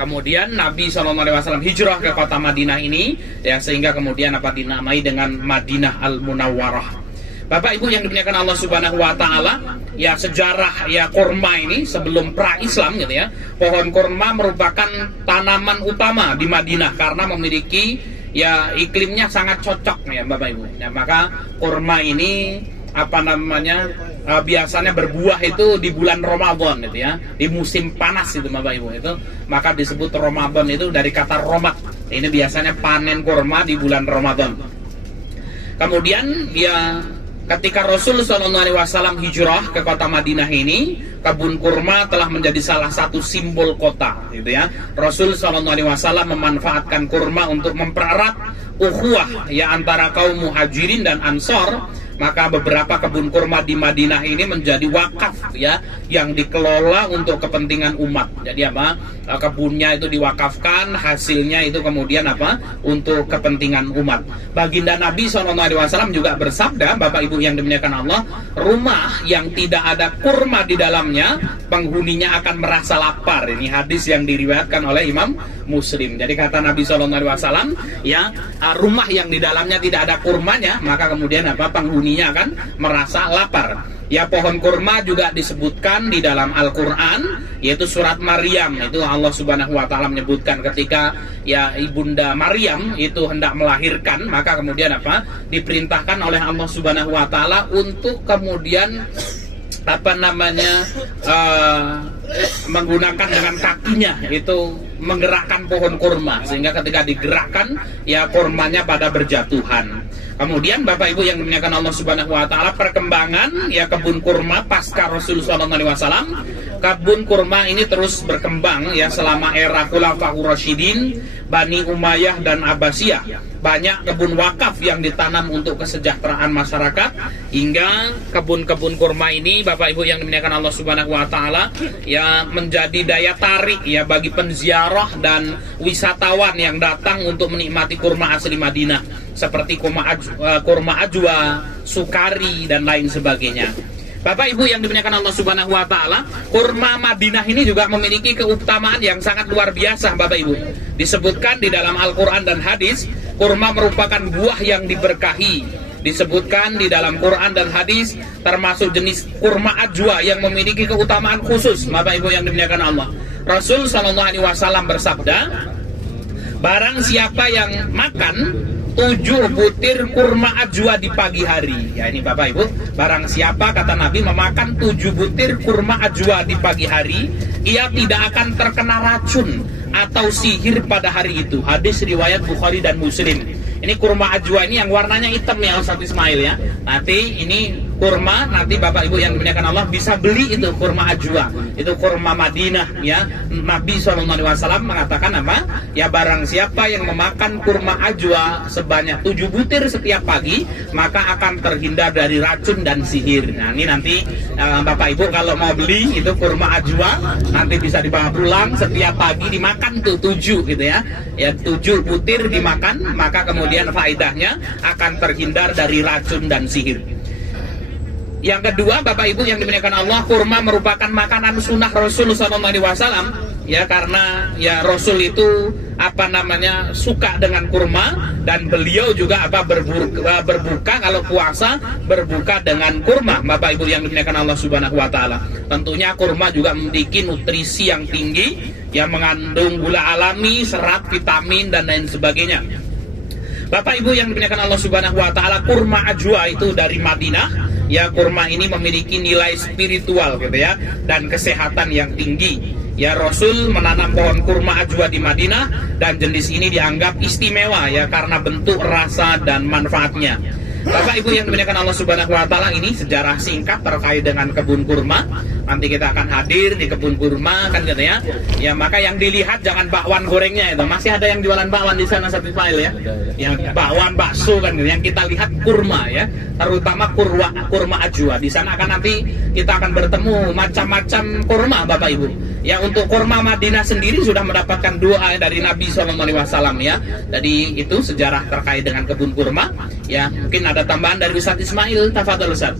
Kemudian Nabi SAW hijrah ke kota Madinah ini, ya, sehingga kemudian dinamai dengan Madinah Al-Munawwarah. Bapak Ibu yang dimuliakan Allah Subhanahu wa taala, ya, sejarah ya kurma ini sebelum pra-Islam gitu ya. Pohon kurma merupakan tanaman utama di Madinah karena memiliki ya iklimnya sangat cocok ya Bapak Ibu. Ya, maka kurma ini biasanya berbuah itu di bulan Ramadan gitu ya, di musim panas itu Bapak Ibu, itu maka disebut Ramadan, itu dari kata romat. Ini biasanya panen kurma di bulan Ramadan. Kemudian ya ketika Rasul SAW hijrah ke kota Madinah ini, kebun kurma telah menjadi salah satu simbol kota gitu ya. Rasul SAW memanfaatkan kurma untuk mempererat ukhuwah ya antara kaum muhajirin dan ansor. Maka beberapa kebun kurma di Madinah ini menjadi wakaf ya, yang dikelola untuk kepentingan umat. Jadi kebunnya itu diwakafkan, hasilnya itu kemudian untuk kepentingan umat. Baginda Nabi SAW juga bersabda, Bapak Ibu yang dimuliakan Allah, rumah yang tidak ada kurma di dalamnya, penghuninya akan merasa lapar. Ini hadis yang diriwayatkan oleh Imam Muslim. Jadi kata Nabi SAW, ya, rumah yang di dalamnya tidak ada kurmanya, maka kemudian penghuninya akan merasa lapar. Ya, pohon kurma juga disebutkan di dalam Al-Quran, yaitu surat Maryam. Itu Allah Subhanahu wa taala menyebutkan ketika ya ibunda Maryam itu hendak melahirkan, maka kemudian diperintahkan oleh Allah Subhanahu wa taala untuk kemudian menggunakan dengan kakinya itu menggerakkan pohon kurma, sehingga ketika digerakkan ya kurmanya pada berjatuhan. Kemudian Bapak Ibu yang dimuliakan Allah Subhanahu wa taala, perkembangan ya kebun kurma pasca Rasulullah SAW, kebun kurma ini terus berkembang ya selama era Khulafaur Rasyidin, Bani Umayyah dan Abbasiyah. Banyak kebun wakaf yang ditanam untuk kesejahteraan masyarakat, hingga kebun-kebun kurma ini Bapak Ibu yang dimuliakan Allah Subhanahu wa taala ya menjadi daya tarik ya bagi penziarah dan wisatawan yang datang untuk menikmati kurma asli Madinah, seperti kurma ajwa, sukari dan lain sebagainya. Bapak Ibu yang dimuliakan Allah Subhanahu wa taala, kurma Madinah ini juga memiliki keutamaan yang sangat luar biasa Bapak Ibu. Disebutkan di dalam Al-Qur'an dan hadis, kurma merupakan buah yang diberkahi. Disebutkan di dalam Quran dan hadis, termasuk jenis kurma ajwa yang memiliki keutamaan khusus Bapak Ibu yang dimuliakan Allah. Rasul SAW bersabda, barang siapa yang makan 7 butir kurma ajwa di pagi hari. Ya, ini Bapak Ibu, barang siapa kata Nabi memakan 7 butir kurma ajwa di pagi hari, ia tidak akan terkena racun atau sihir pada hari itu. Hadis riwayat Bukhari dan Muslim. Ini kurma ajwa ini yang warnanya hitam ya Ustaz Ismail ya. Nanti ini kurma, nanti Bapak Ibu yang dimuliakan Allah bisa beli itu kurma ajwa. Itu kurma Madinah ya. Nabi SAW mengatakan ya, barang siapa yang memakan kurma ajwa sebanyak 7 butir setiap pagi, maka akan terhindar dari racun dan sihir. Nah, ini nanti Bapak Ibu kalau mau beli itu kurma ajwa, nanti bisa dibawa pulang, setiap pagi dimakan tuh 7 gitu ya. Ya, 7 butir dimakan, maka kemudian faedahnya akan terhindar dari racun dan sihir. Yang kedua, Bapak Ibu yang dimuliakan Allah, kurma merupakan makanan sunnah Rasul SAW ya, karena ya Rasul itu suka dengan kurma, dan beliau juga berbuka kalau puasa, berbuka dengan kurma. Bapak Ibu yang dimuliakan Allah Subhanahu wa taala, tentunya kurma juga memiliki nutrisi yang tinggi yang mengandung gula alami, serat, vitamin dan lain sebagainya. Bapak Ibu yang dimuliakan Allah Subhanahu wa taala, kurma ajwa itu dari Madinah. Ya, kurma ini memiliki nilai spiritual gitu ya, dan kesehatan yang tinggi. Ya, Rasul menanam pohon kurma ajwa di Madinah, dan jenis ini dianggap istimewa ya karena bentuk, rasa dan manfaatnya. Bapak Ibu yang dimuliakan Allah Subhanahu wa taala, ini sejarah singkat terkait dengan kebun kurma. Nanti kita akan hadir di kebun kurma kan gitu ya. Ya, maka yang dilihat jangan bakwan gorengnya itu. Masih ada yang jualan bakwan di sana satu file ya. Yang bakwan, bakso kan gitu. Yang kita lihat kurma ya, terutama kurma ajwa. Di sana akan nanti kita akan bertemu macam-macam kurma Bapak Ibu. Ya, untuk kurma Madinah sendiri sudah mendapatkan doa dari Nabi SAW ya. Jadi itu sejarah terkait dengan kebun kurma. Ya, mungkin ada tambahan dari Ustaz Ismail. Tafadhol Ustaz.